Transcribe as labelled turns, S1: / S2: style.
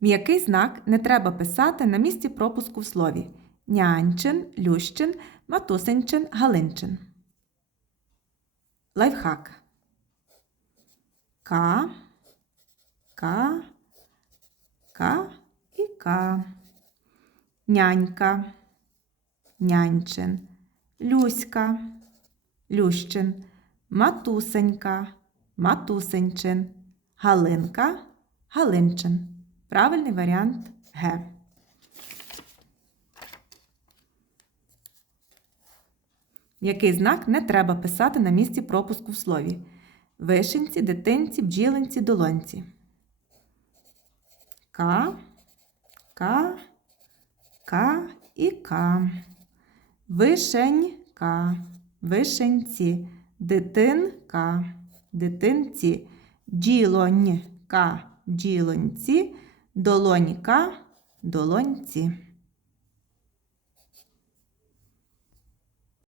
S1: М'який знак не треба писати на місці пропуску в слові нянчин, лющин, матусинчин, галинчин. Лайфхак. К, К, К і К. Нянька, нянчин, Люська, Лющин, матусенька, матусенчин, Галинка, Галинчин. Правильний варіант Г. Який знак не треба писати на місці пропуску в слові? Вишенці, дитинці, бджілинці, долонці. К, К, К і К. Вишенька, вишенці, дитинка, дитинці, бджілонька, бджілоньці, долонька, долоньці.